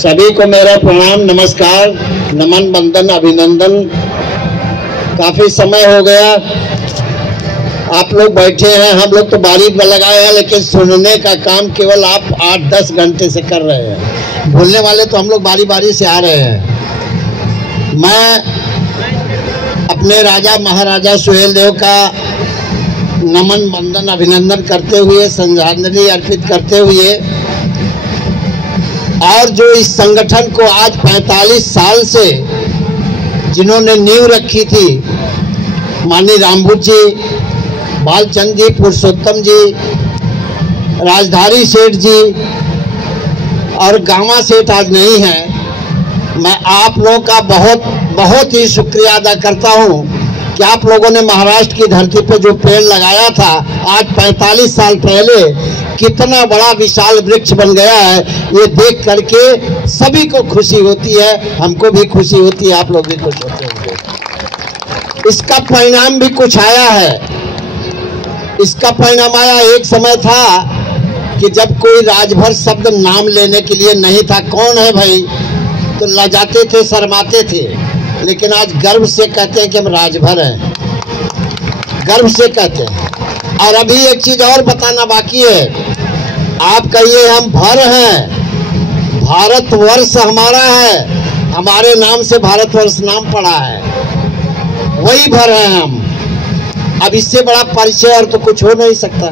सभी को मेरा प्रणाम, नमस्कार, नमन, वंदन, अभिनंदन। काफी समय हो गया, आप लोग बैठे हैं, हम लोग तो बारी लगाए हैं, लेकिन सुनने का काम केवल आप 8-10 घंटे से कर रहे हैं। बोलने वाले तो हम लोग बारी बारी से आ रहे हैं। मैं अपने राजा महाराजा सुहेलदेव का नमन, वंदन, अभिनंदन करते हुए, श्रद्धांजलि अर्पित करते हुए, और जो इस संगठन को आज 45 साल से जिन्होंने नींव रखी थी, माननीय रामभूत जी, बालचंद जी, पुरुषोत्तम जी, राजधारी सेठ जी और गामा सेठ आज नहीं है। मैं आप लोगों का बहुत ही शुक्रिया अदा करता हूं कि आप लोगों ने महाराष्ट्र की धरती पर जो पेड़ लगाया था आज 45 साल पहले, कितना बड़ा विशाल वृक्ष बन गया है। ये देख करके सभी को खुशी होती है, हमको भी खुशी होती है, आप लोग भी खुश होते होंगे। इसका परिणाम भी कुछ आया है। इसका परिणाम आया, एक समय था कि जब कोई राजभर शब्द नाम लेने के लिए नहीं था, कौन है भाई, तो लजाते थे, शर्माते थे। लेकिन आज गर्व से कहते हैं कि हम राजभर हैं, गर्व से कहते हैं। और अभी एक चीज और बताना बाकी है। आप कहिए हम भर हैं, भारतवर्ष हमारा है, हमारे नाम से भारतवर्ष नाम पड़ा है, वही भर हैं हम। अब इससे बड़ा परिचय और तो कुछ हो नहीं सकता।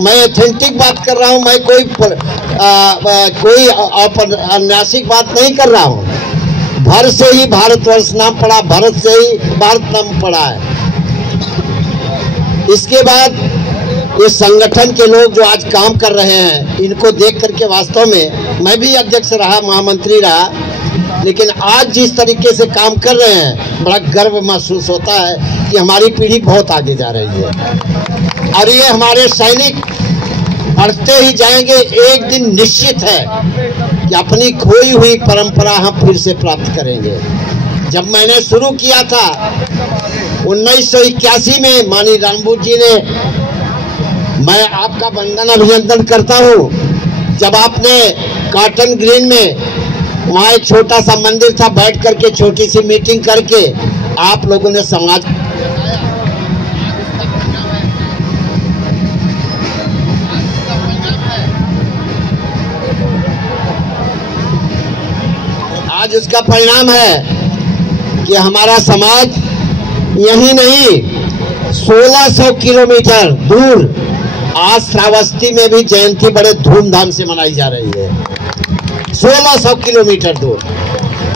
मैं ऑथेंटिक बात कर रहा हूं, मैं कोई अनायासिक बात नहीं कर रहा हूं। भर से ही भारतवर्ष नाम पड़ा, भारत से ही भारत नाम पड़ा है। इसके बाद ये संगठन के लोग जो आज काम कर रहे हैं, इनको देख करके वास्तव में मैं भी अध्यक्ष रहा, महामंत्री रहा, लेकिन आज जिस तरीके से काम कर रहे हैं, बड़ा गर्व महसूस होता है कि हमारी पीढ़ी बहुत आगे जा रही है। और ये हमारे सैनिक बढ़ते ही जाएंगे। एक दिन निश्चित है कि अपनी खोई हुई परंपरा हम फिर से प्राप्त करेंगे। जब मैंने शुरू किया था 1981 में, माननीय रामभूत जी ने, मैं आपका वंदन अभिनंदन करता हूँ। जब आपने कॉटन ग्रीन में वहाँ एक छोटा सा मंदिर था, बैठ करके छोटी सी मीटिंग करके आप लोगों ने समाज, आज उसका परिणाम है कि हमारा समाज यही नहीं 1600 किलोमीटर दूर आज श्रावस्ती में भी जयंती बड़े धूमधाम से मनाई जा रही है। 1600 किलोमीटर दूर।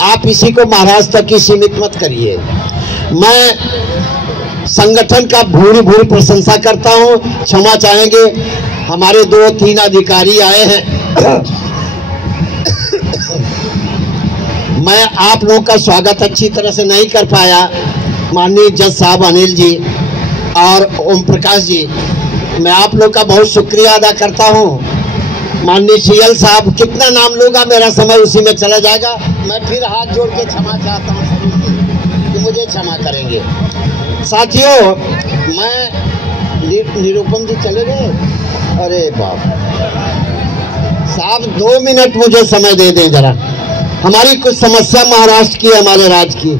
आप इसी को महाराष्ट्र तक ही सीमित मत करिए। मैं संगठन का भूरी भूरी प्रशंसा करता हूं। क्षमा चाहेंगे, हमारे 2-3 अधिकारी आए हैं। मैं आप लोगों का स्वागत अच्छी तरह से नहीं कर पाया। माननीय जज साहब अनिल जी और ओम प्रकाश जी, मैं आप लोग का बहुत शुक्रिया अदा करता हूं। माननीय सीएल साहब, कितना नाम लूंगा, मेरा समय उसी में चला जाएगा। मैं फिर हाथ जोड़ के क्षमा चाहता हूं सभी से कि मुझे क्षमा करेंगे। साथियों, मैं निरुपम जी चले गए, अरे बाप साहब, 2 मिनट मुझे समय दे दें जरा। हमारी कुछ समस्या महाराष्ट्र की, हमारे राज्य की।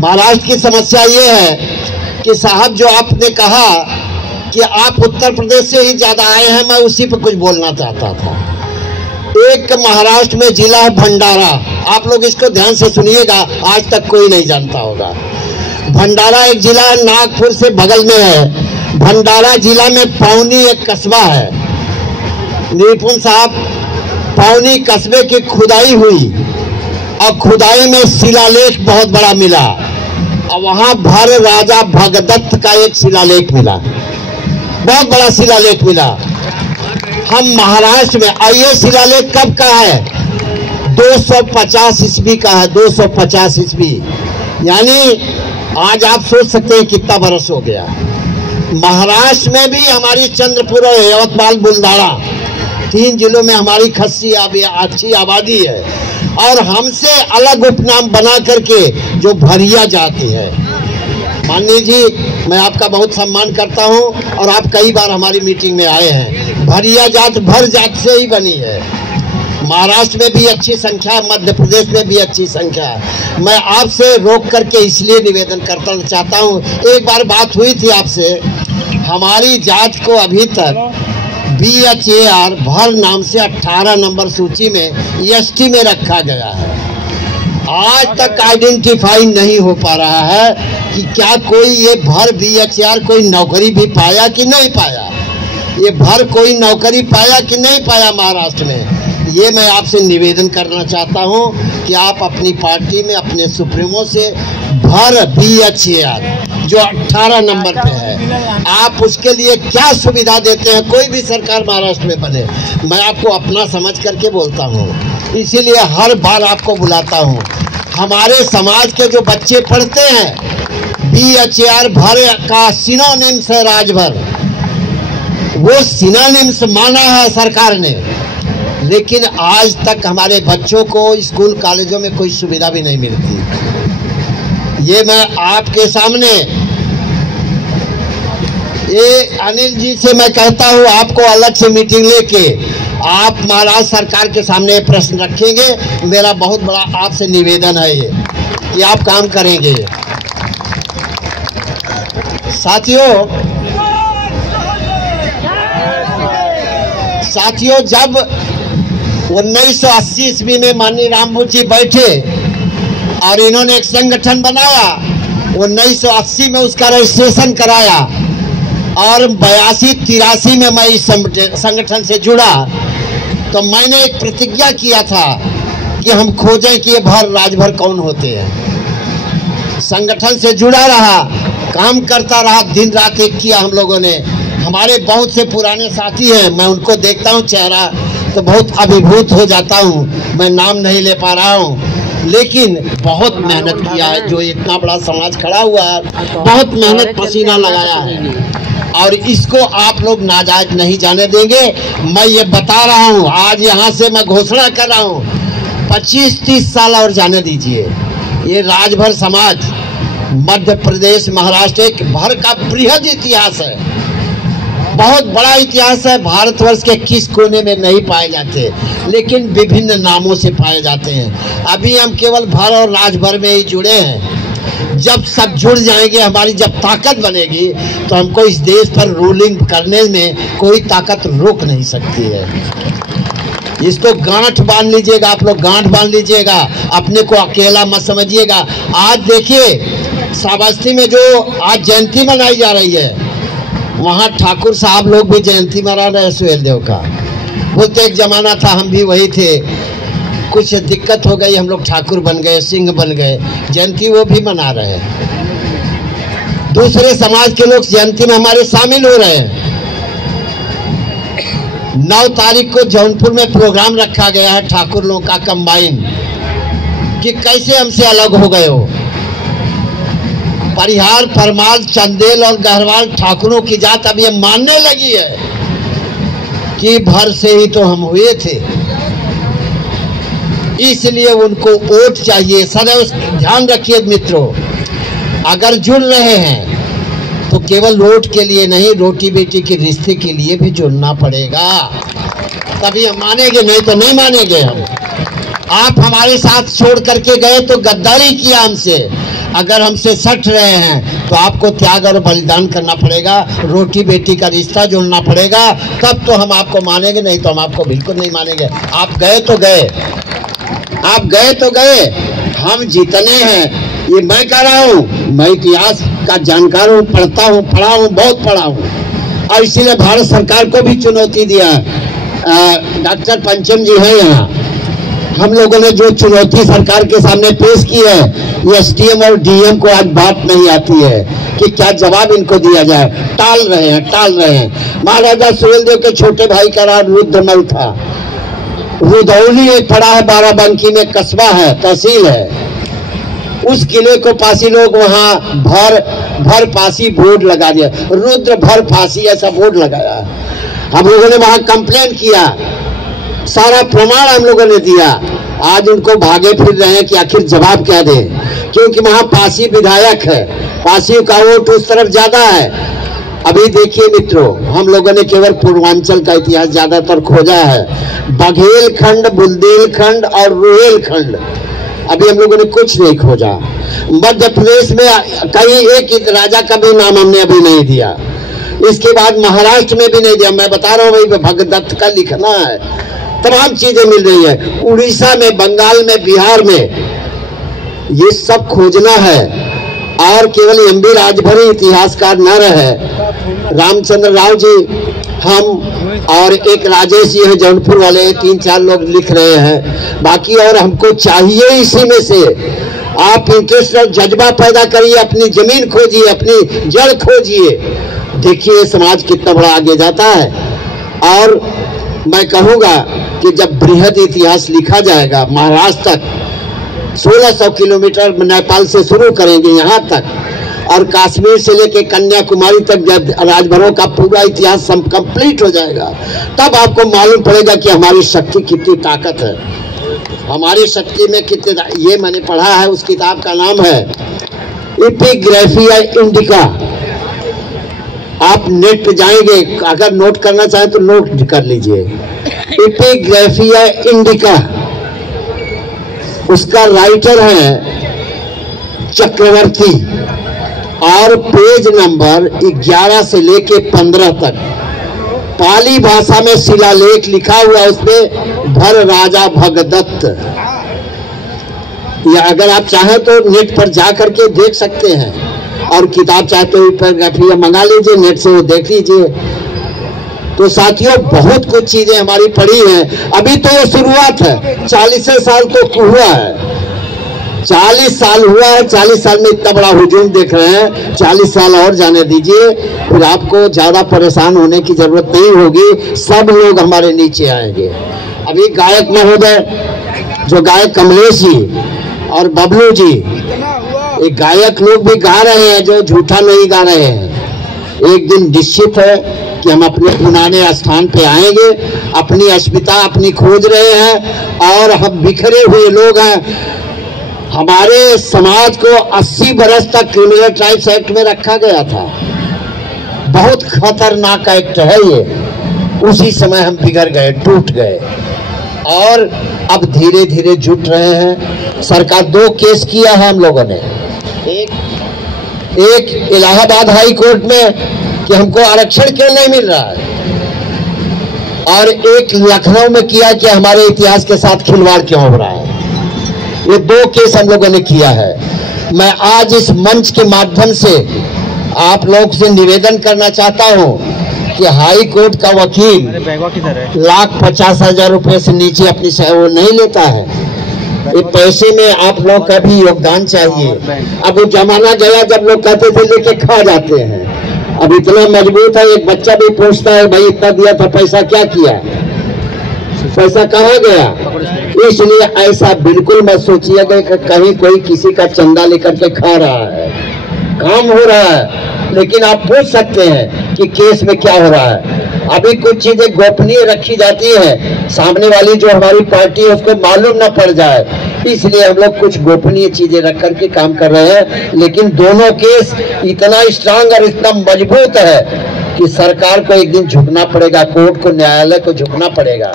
महाराष्ट्र की समस्या ये है कि साहब, जो आपने कहा कि आप उत्तर प्रदेश से ही ज्यादा आए हैं, मैं उसी पर कुछ बोलना चाहता था। एक महाराष्ट्र में जिला है भंडारा, आप लोग इसको ध्यान से सुनिएगा, आज तक कोई नहीं जानता होगा। भंडारा एक जिला है, नागपुर से बगल में है। भंडारा जिला में पौनी एक कस्बा है। निपुण साहब, पौनी कस्बे की खुदाई हुई और खुदाई में शिलालेख बहुत बड़ा मिला, और वहां भर राजा भगदत्त का एक शिलालेख मिला, बहुत बड़ा शिलालेख मिला। हम महाराष्ट्र में, और ये शिलालेख कब का है? 250 ईस्वी का है, 250 ईस्वी। यानी आज आप सोच सकते हैं कितना बरस हो गया। महाराष्ट्र में भी हमारी चंद्रपुर और यवतमाल, बुलढाणा, 3 जिलों में हमारी खासी अच्छी आबादी है, और हमसे अलग उपनाम बना करके जो भरिया जाति है। माननीय जी, मैं आपका बहुत सम्मान करता हूं, और आप कई बार हमारी मीटिंग में आए हैं। भरिया जात भर जात से ही बनी है। महाराष्ट्र में भी अच्छी संख्या है, मध्य प्रदेश में भी अच्छी संख्या है। मैं आपसे रोक करके इसलिए निवेदन करना चाहता हूँ, एक बार बात हुई थी आपसे, हमारी जात को अभी तक BHAR भर नाम से 18 नंबर सूची में ST में रखा गया है। आज तक आइडेंटिफाई नहीं हो पा रहा है कि क्या कोई ये भर BHAR कोई नौकरी भी पाया कि नहीं पाया, ये भर कोई नौकरी पाया कि नहीं पाया महाराष्ट्र में। ये मैं आपसे निवेदन करना चाहता हूँ कि आप अपनी पार्टी में अपने सुप्रीमो से भर BHAR जो 18 नंबर पे है, आप उसके लिए क्या सुविधा देते हैं। कोई भी सरकार महाराष्ट्र में बने, मैं आपको अपना समझ करके बोलता हूँ, इसीलिए हर बार आपको बुलाता हूँ। हमारे समाज के जो बच्चे पढ़ते हैं, BHAR भर का सिनोनिम्स है राजभर, वो सिनोनिम्स माना है सरकार ने, लेकिन आज तक हमारे बच्चों को स्कूल कॉलेजों में कोई सुविधा भी नहीं मिलती। ये मैं आपके सामने ये अनिल जी से मैं कहता हूँ, आपको अलग से मीटिंग लेके आप महाराष्ट्र सरकार के सामने प्रश्न रखेंगे। मेरा बहुत बड़ा आपसे निवेदन है ये कि आप काम करेंगे। साथियों, जब 1980 ईस्वी में माननीय रामभुज जी बैठे और इन्होंने एक संगठन बनाया, 1980 में उसका रजिस्ट्रेशन कराया और 82-83 में मैं इस संगठन से जुड़ा, तो मैंने एक प्रतिज्ञा किया था कि हम खोजें कि ये भर राजभर कौन होते हैं। संगठन से जुड़ा रहा, काम करता रहा, दिन रात एक किया हम लोगों ने। हमारे बहुत से पुराने साथी हैं, मैं उनको देखता हूँ चेहरा तो बहुत अभिभूत हो जाता हूँ। मैं नाम नहीं ले पा रहा हूँ, लेकिन बहुत मेहनत किया है। जो इतना बड़ा समाज खड़ा हुआ है, बहुत मेहनत पसीना लगाया है और इसको आप लोग नाजायज नहीं जाने देंगे। मैं ये बता रहा हूँ, आज यहाँ से मैं घोषणा कर रहा हूँ, 25-30 साल और जाने दीजिए। ये राजभर समाज मध्य प्रदेश महाराष्ट्र एक भर का बृहद इतिहास है, बहुत बड़ा इतिहास है। भारतवर्ष के किस कोने में नहीं पाए जाते, लेकिन विभिन्न नामों से पाए जाते हैं। अभी हम केवल भर और राजभर में ही जुड़े हैं। जब सब जुड़ जाएंगे, हमारी जब ताकत बनेगी, तो हमको इस देश पर रूलिंग करने में कोई ताकत रोक नहीं सकती है। इसको गांठ बांध लीजिएगा, आप लोग गांठ बांध लीजिएगा, अपने को अकेला मत समझिएगा। आज देखिए श्रावस्ती में जो आज जयंती मनाई जा रही है, वहाँ ठाकुर साहब लोग भी जयंती मना रहे हैं सुहेलदेव का। बोलते एक जमाना था हम भी वही थे, कुछ दिक्कत हो गई, हम लोग ठाकुर बन गए, सिंह बन गए, जयंती वो भी मना रहे हैं। दूसरे समाज के लोग जयंती में हमारे शामिल हो रहे हैं। 9 तारीख को जौनपुर में प्रोग्राम रखा गया है ठाकुर लोगों का कंबाइन, कि कैसे हमसे अलग हो गए हो। परिहार, परमाल, चंदेल और गहरवाल ठाकुरों की जात अब ये मानने लगी है कि भर से ही तो हम हुए थे, इसलिए उनको वोट चाहिए। सदैव ध्यान रखिए मित्रों, अगर जुड़ रहे हैं तो केवल वोट के लिए नहीं, रोटी बेटी के रिश्ते के लिए भी जुड़ना पड़ेगा, तभी हम मानेंगे, नहीं तो नहीं मानेंगे हम। आप हमारे साथ छोड़ करके गए तो गद्दारी किया हमसे, अगर हमसे सट रहे हैं तो आपको त्याग और बलिदान करना पड़ेगा, रोटी बेटी का रिश्ता जोड़ना पड़ेगा, तब तो हम आपको मानेंगे, नहीं तो हम आपको बिल्कुल नहीं मानेंगे। आप गए तो गए, आप गए तो गए, हम जीतने हैं। ये मैं कह रहा हूँ, मैं इतिहास का जानकार हूँ, पढ़ता हूँ, पढ़ा हूँ, बहुत पढ़ा हूँ, और इसीलिए भारत सरकार को भी चुनौती दिया। डॉक्टर पंचम जी है यहाँ, हम लोगों ने जो चुनौती सरकार के सामने पेश की है, ये SDM और DM को आज बात नहीं आती है कि क्या जवाब इनको दिया जाए। टाल रहे हैं। महाराजा सुहेलदेव के छोटे भाई का नाम रुद्रमल था। रुदौली एक पड़ा है, बाराबंकी में कस्बा है, तहसील है। उस किले को पासी लोग वहाँ भर पासी बोर्ड लगा दिया, रुद्र भर फांसी ऐसा बोर्ड लगाया। हम लोगों ने वहाँ कंप्लेन किया, सारा प्रमाण हम लोगों ने दिया। आज उनको भागे फिर रहे हैं कि आखिर जवाब क्या दे, क्योंकि वहाँ पासी विधायक है, पासी का वोट उस तरफ ज्यादा है। अभी देखिए मित्रों, हम लोगों ने केवल पूर्वांचल का इतिहास ज्यादातर खोजा है, बघेलखंड, बुंदेलखंड और रुहेलखंड, अभी हम लोगों ने कुछ नहीं खोजा। मध्य प्रदेश में कहीं एक राजा का भी नाम हमने अभी नहीं दिया, इसके बाद महाराष्ट्र में भी नहीं दिया। मैं बता रहा हूँ भाई, भगदत्त का लिखना है, तमाम चीजें मिल रही है, उड़ीसा में, बंगाल में, बिहार में, ये सब खोजना है। और केवल एमबी राजभरी इतिहासकार न रहे, रामचंद्र राव जी, हम और एक राजेश जी है जौनपुर वाले, 3-4 लोग लिख रहे हैं, बाकी और हमको चाहिए इसी में से। आप इंटरेस्ट और जज्बा पैदा करिए, अपनी जमीन खोजिए, अपनी जड़ खोजिए, देखिए समाज कितना बड़ा आगे जाता है। और मैं कहूँगा कि जब बृहद इतिहास लिखा जाएगा, महाराष्ट्र तक 1600 किलोमीटर नेपाल से शुरू करेंगे यहाँ तक, और कश्मीर से लेके कन्याकुमारी तक जब राजभरों का पूरा इतिहास कंप्लीट हो जाएगा, तब आपको मालूम पड़ेगा कि हमारी शक्ति कितनी ताकत है, हमारी शक्ति में कितने। ये मैंने पढ़ा है, उस किताब का नाम है एपिग्राफिया इंडिका। आप नेट पे जाएंगे, अगर नोट करना चाहें तो नोट कर लीजिए, एपिग्राफिया इंडिका। उसका राइटर है चक्रवर्ती, और पेज नंबर 11 से लेके 15 तक पाली भाषा में शिलालेख लिखा हुआ, उसमें भर राजा भगदत्त। या अगर आप चाहें तो नेट पर जा करके देख सकते हैं, और किताब चाहते हो मंगा लीजिए, नेट से वो देख लीजिए। तो साथियों, बहुत कुछ चीजें हमारी पड़ी हैं, अभी तो ये शुरुआत है, 40 साल तो हुआ है, 40 साल हुआ है, 40 साल में इतना बड़ा हुजूम देख रहे हैं, 40 साल और जाने दीजिए, फिर आपको ज्यादा परेशान होने की जरूरत नहीं होगी, सब लोग हमारे नीचे आएंगे। अभी गायक महोदय, जो गायक कमलेश जी और बबलू जी, एक गायक लोग भी गा रहे हैं, जो झूठा नहीं गा रहे हैं। एक दिन निश्चित है कि हम अपने पुराने स्थान पे आएंगे, अपनी अस्मिता अपनी खोज रहे हैं, और हम बिखरे हुए लोग हैं। हमारे समाज को 80 बरस तक क्रिमिनल ट्राइब्स एक्ट में रखा गया था, बहुत खतरनाक एक्ट है ये। उसी समय हम बिगड़ गए, टूट गए, और अब धीरे धीरे जुट रहे हैं। सरकार 2 केस किया है हम लोगों ने, एक इलाहाबाद हाई कोर्ट में कि हमको आरक्षण क्यों नहीं मिल रहा है, और एक लखनऊ में किया कि हमारे इतिहास के साथ खिलवाड़ क्यों हो रहा है। ये 2 केस हम लोगों ने किया है। मैं आज इस मंच के माध्यम से आप लोग से निवेदन करना चाहता हूं कि हाई कोर्ट का वकील 1,50,000 रुपए से नीचे अपनी वो नहीं लेता है। ये पैसे में आप लोग का भी योगदान चाहिए। अब वो जमाना गया जब लोग कहते थे लेके खा जाते हैं, अब इतना मजबूत है, एक बच्चा भी पूछता है भाई इतना दिया था, पैसा क्या किया, पैसा कहाँ गया। इसलिए ऐसा बिल्कुल मत सोचिएगा कि कहीं कोई किसी का चंदा लेकर के खा रहा है, काम हो रहा है। लेकिन आप पूछ सकते हैं कि केस में क्या हो रहा है। अभी कुछ चीजें गोपनीय रखी जाती है, सामने वाली जो हमारी पार्टी है उसको मालूम ना पड़ जाए, इसलिए हम लोग कुछ गोपनीय चीजें रख करके काम कर रहे हैं। लेकिन दोनों केस इतना स्ट्रांग और इतना मजबूत है कि सरकार को एक दिन झुकना पड़ेगा, कोर्ट को, न्यायालय को झुकना पड़ेगा।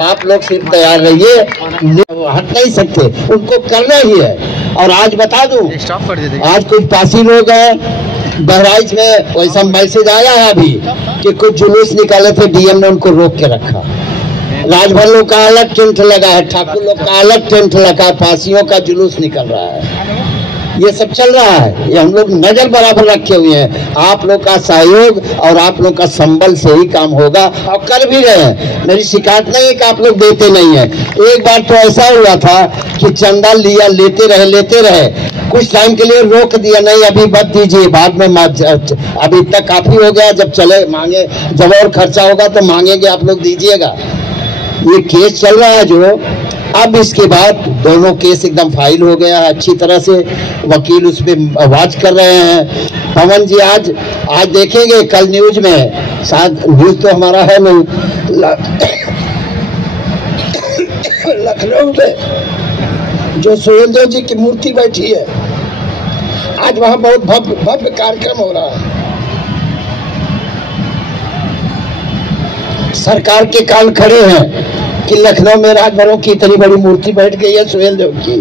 आप लोग सिर्फ तैयार रहिए, हट नहीं सकते, उनको करना ही है। और आज बता दूं, आज कुछ पासी लोग हैं बहराइच में, वैसा मैसेज आया है अभी कि कुछ जुलूस निकाले थे, डीएम ने उनको रोक के रखा। राजभर लोग का अलग टेंट लगा है, ठाकुर लोग का अलग टेंट लगा है, पासियों का जुलूस निकल रहा है। ये सब चल रहा है, ये हम लोग नजर बराबर रखे हुए हैं। आप लोग का सहयोग और आप लोग का संबल से ही काम होगा, और कर भी रहे हैं। मेरी शिकायत नहीं है कि आप लोग देते नहीं है। एक बार तो ऐसा हुआ था कि चंदा लिया, लेते रहे, कुछ टाइम के लिए रोक दिया, नहीं अभी मत दीजिए, बाद में अभी तक काफी हो गया, जब चले मांगे, जब और खर्चा होगा तो मांगेंगे, आप लोग दीजिएगा। ये केस चल रहा है जो, अब इसके बाद दोनों केस एकदम फाइल हो गया है अच्छी तरह से, वकील उस पर आवाज कर रहे हैं। पवन जी आज देखेंगे कल न्यूज में, शायद न्यूज तो हमारा है नहीं, लखनऊ में जो सुरेंद्र जी की मूर्ति बैठी है, आज वहां बहुत भव्य कार्यक्रम हो रहा है। सरकार के कान खड़े हैं कि लखनऊ में राजभरों की इतनी बड़ी मूर्ति बैठ गई है सुहेलदेव की।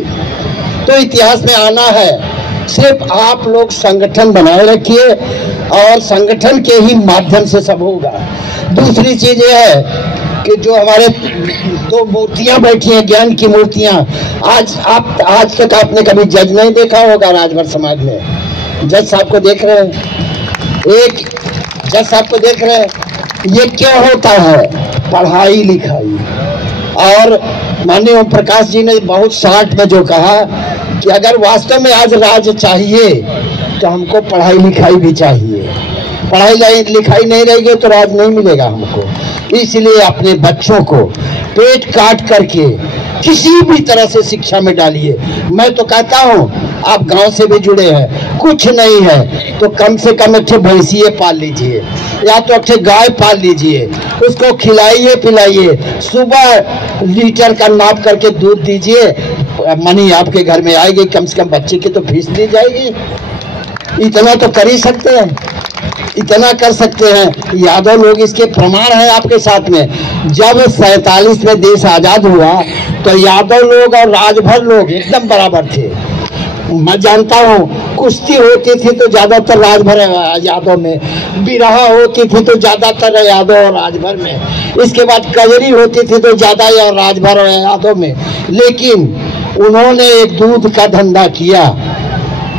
तो इतिहास में आना है, सिर्फ आप लोग संगठन बनाए रखिए और संगठन के ही माध्यम से सब होगा। दूसरी चीज ये है कि जो हमारे दो मूर्तियां बैठी हैं, ज्ञान की मूर्तियां, आज तक आपने कभी जज नहीं देखा होगा राजभर समाज में। जज साहब को देख रहे हैं, एक जज साहब को देख रहे हैं, ये क्यों होता है? पढ़ाई लिखाई। और माननीय ओम प्रकाश जी ने बहुत शार्ट में जो कहा कि अगर वास्तव में आज राज चाहिए तो हमको पढ़ाई लिखाई भी चाहिए। पढ़ाई लिखाई नहीं रहेगी तो राज नहीं मिलेगा हमको। इसलिए अपने बच्चों को पेट काट करके किसी भी तरह से शिक्षा में डालिए। मैं तो कहता हूँ आप गांव से भी जुड़े हैं, कुछ नहीं है तो कम से कम अच्छे भैंसिए पाल लीजिए या तो अच्छे गाय पाल लीजिए, उसको खिलाइए पिलाइए, सुबह लीटर का नाप करके दूध दीजिए, मनी आपके घर में आएगी, कम से कम बच्चे की तो फीस दी जाएगी। इतना तो कर ही सकते हैं, इतना कर सकते हैं। यादव लोग इसके प्रमाण है आपके साथ में। जब 47 में देश आजाद हुआ तो यादव लोग और राजभर लोग एकदम बराबर थे। मैं जानता हूँ कुश्ती होती थी तो ज्यादातर राजभर यादव में, बिरहा होती थी तो ज्यादातर यादव और राजभर में, इसके बाद कजरी होती थी तो ज्यादा राजभर और यादव में। लेकिन उन्होंने एक दूध का धंधा किया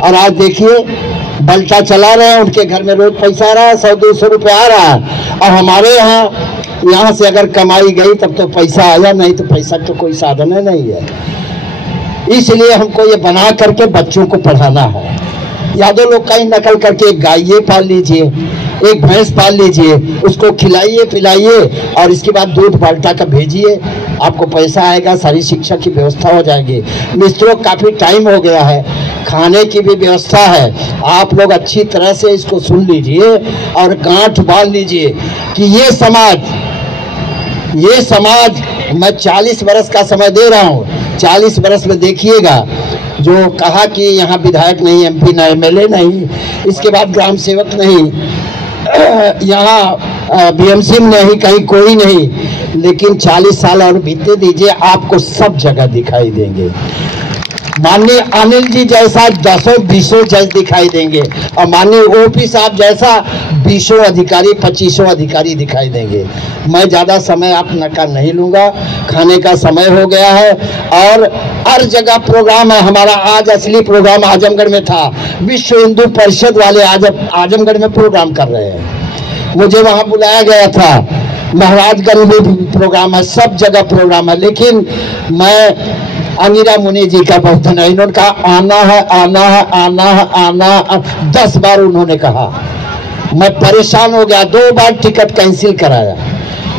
और आज देखिए बल्टा चला रहे हैं, उनके घर में रोज पैसा आ रहा है, 100-200 रुपये आ रहा है। और हमारे यहाँ से अगर कमाई गई तब तो पैसा आया, नहीं तो पैसा तो कोई साधन है नहीं है। इसलिए हमको ये बना करके बच्चों को पढ़ाना है। यादव लोग का ही नकल करके एक गाय पाल लीजिए, एक भैंस पाल लीजिए, उसको खिलाइए पिलाइए और इसके बाद दूध बाल्टा का भेजिए, आपको पैसा आएगा, सारी शिक्षा की व्यवस्था हो जाएगी। मित्रों काफी टाइम हो गया है, खाने की भी व्यवस्था है, आप लोग अच्छी तरह से इसको सुन लीजिए और गांठ बांध लीजिए कि ये समाज मैं 40 वर्ष का समय दे रहा हूँ। 40 वर्ष में देखिएगा, जो कहा कि यहाँ विधायक नहीं, MP नहीं, MLA नहीं, इसके बाद ग्राम सेवक नहीं, यहाँ BMC नहीं, कहीं कोई नहीं, लेकिन 40 साल और बीते दीजिए, आपको सब जगह दिखाई देंगे। माननीय अनिल जी जैसा 10-20 जज दिखाई देंगे और माननीय OP साहब जैसा 20 अधिकारी 25 अधिकारी दिखाई देंगे। मैं ज्यादा समय आपका नहीं लूंगा, खाने का समय हो गया है और हर जगह प्रोग्राम है हमारा। आज असली प्रोग्राम आजमगढ़ में था, विश्व हिंदू परिषद वाले आज आजमगढ़ में प्रोग्राम कर रहे हैं, मुझे वहां बुलाया गया था। महाराजगंज में भी प्रोग्राम है, सब जगह प्रोग्राम है, लेकिन मैं अंगिरा मुनि जी का बहुत नहीं, इन्होंने कहा आना है आना है आना है आना है, 10 बार उन्होंने कहा। मैं परेशान हो गया, 2 बार टिकट कैंसिल कराया।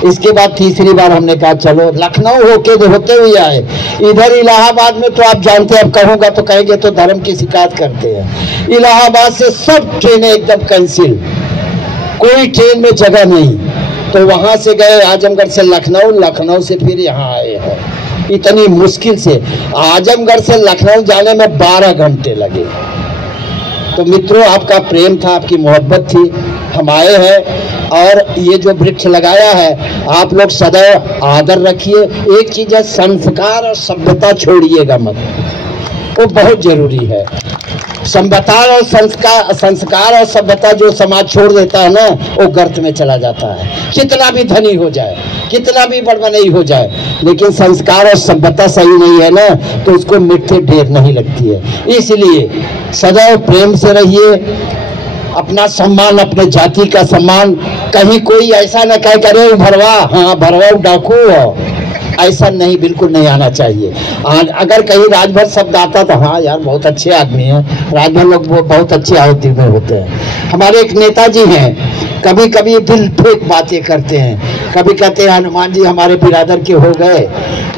इसके बाद तीसरी बार हमने कहा चलो, लखनऊ होते हुए आए। इधर इलाहाबाद में तो आप जानते हैं, अब कहूँगा तो कहेंगे तो धर्म की शिकायत करते हैं। इलाहाबाद से सब ट्रेनें एकदम कैंसिल, कोई ट्रेन में जगह नहीं, तो वहां से गए आजमगढ़ से लखनऊ, लखनऊ से फिर यहाँ आए हैं। इतनी मुश्किल से आजमगढ़ से लखनऊ जाने में 12 घंटे लगे। तो मित्रों आपका प्रेम था, आपकी मोहब्बत थी, हम आए हैं और ये जो वृक्ष लगाया है आप लोग सदैव आदर रखिए। एक चीज है, संस्कार और सभ्यता छोड़िएगा मत, वो बहुत जरूरी है। सभ्यता और संस्कार और सभ्यता जो समाज छोड़ देता है ना, वो गर्त में चला जाता है। कितना भी धनी हो जाए, कितना भी बड़बड़ाई हो जाए, लेकिन संस्कार और सभ्यता सही नहीं है ना, तो उसको मिट्टी ढेर नहीं लगती है। इसलिए सदैव प्रेम से रहिए, अपना सम्मान, अपने जाति का सम्मान। कहीं कोई ऐसा न कहे करे भरवा, हाँ भरवा डाकू हो, ऐसा नहीं, बिल्कुल नहीं आना चाहिए। अगर कहीं राजभर शब्द आता तो हाँ यार बहुत अच्छे आदमी हैं, राजभर लोग बहुत अच्छे आदती में होते हैं। हमारे एक नेताजी हैं, कभी कभी दिल फेंक बातें करते हैं, कभी कहते हैं हनुमान जी हमारे बिरादर के हो गए,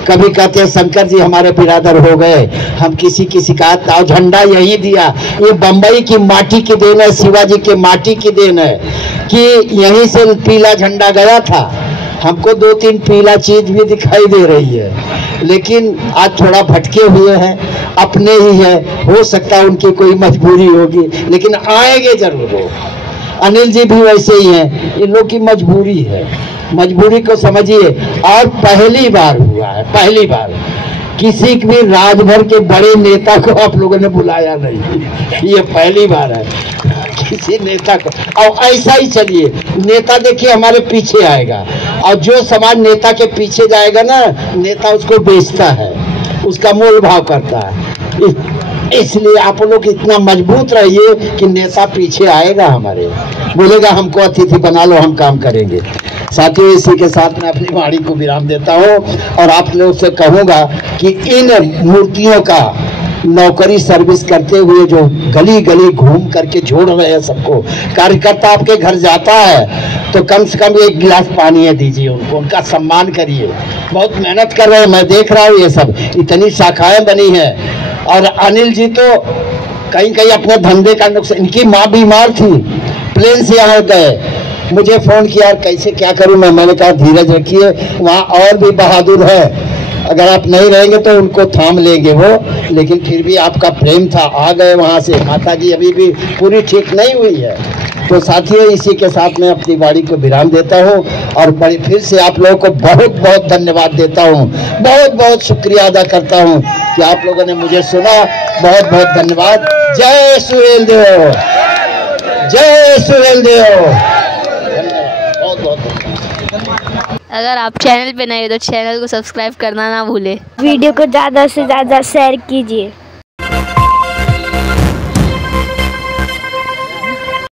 कभी कहते हैं शंकर जी हमारे बिरादर हो गए, हम किसी की शिकायत का झंडा यही दिया। ये बम्बई की माटी की देन है, शिवाजी के माटी की देन है कि यहीं से पीला झंडा गया था। हमको 2-3 पीला चीज भी दिखाई दे रही है, लेकिन आज थोड़ा भटके हुए हैं, अपने ही है, हो सकता है उनकी कोई मजबूरी होगी, लेकिन आएंगे जरूर। वो अनिल जी भी वैसे ही हैं, इन लोग की मजबूरी है। मजबूरी को समझिए। और पहली बार हुआ है, पहली बार किसी भी राजभर के बड़े नेता को आप लोगों ने बुलाया नहीं, ये पहली बार है किसी नेता को। और ऐसा ही चलिए, नेता देखिए हमारे पीछे आएगा, और जो समाज नेता के पीछे जाएगा ना, नेता उसको बेचता है, उसका मोल भाव करता है। इसलिए आप लोग इतना मजबूत रहिए कि नेता पीछे आएगा हमारे, बोलेगा हमको अतिथि बना लो, हम काम करेंगे। साथियों, इसी के साथ मैं अपनी वाणी को विराम देता हूँ और आप लोग से कहूँगा कि इन मूर्तियों का नौकरी सर्विस करते हुए जो गली गली घूम करके जोड़ रहे हैं सबको, कार्यकर्ता आपके घर जाता है तो कम से कम एक गिलास पानी दीजिए उनको, उनका सम्मान करिए। बहुत मेहनत कर रहे हैं, मैं देख रहा हूँ ये सब, इतनी शाखाएं बनी हैं। और अनिल जी तो कहीं कहीं अपने धंधे का नुकसान, इनकी माँ बीमार थी, प्लेन से यहाँ गए, मुझे फोन किया कैसे क्या करूं मैंने कहा धीरज रखिए, वहाँ और भी बहादुर है, अगर आप नहीं रहेंगे तो उनको थाम लेंगे वो, लेकिन फिर भी आपका प्रेम था, आ गए वहाँ से। माता जी अभी भी पूरी ठीक नहीं हुई है। तो साथियों, इसी के साथ मैं अपनी वाणी को विराम देता हूँ और बड़ी फिर से आप लोगों को बहुत बहुत धन्यवाद देता हूँ, बहुत बहुत शुक्रिया अदा करता हूँ कि आप लोगों ने मुझे सुना। बहुत बहुत धन्यवाद। जय सुहेल देव, जय सुहेल देव। बहुत बहुत। अगर आप चैनल पे नए हो तो चैनल को सब्सक्राइब करना ना भूले। वीडियो को ज़्यादा से ज़्यादा शेयर कीजिए।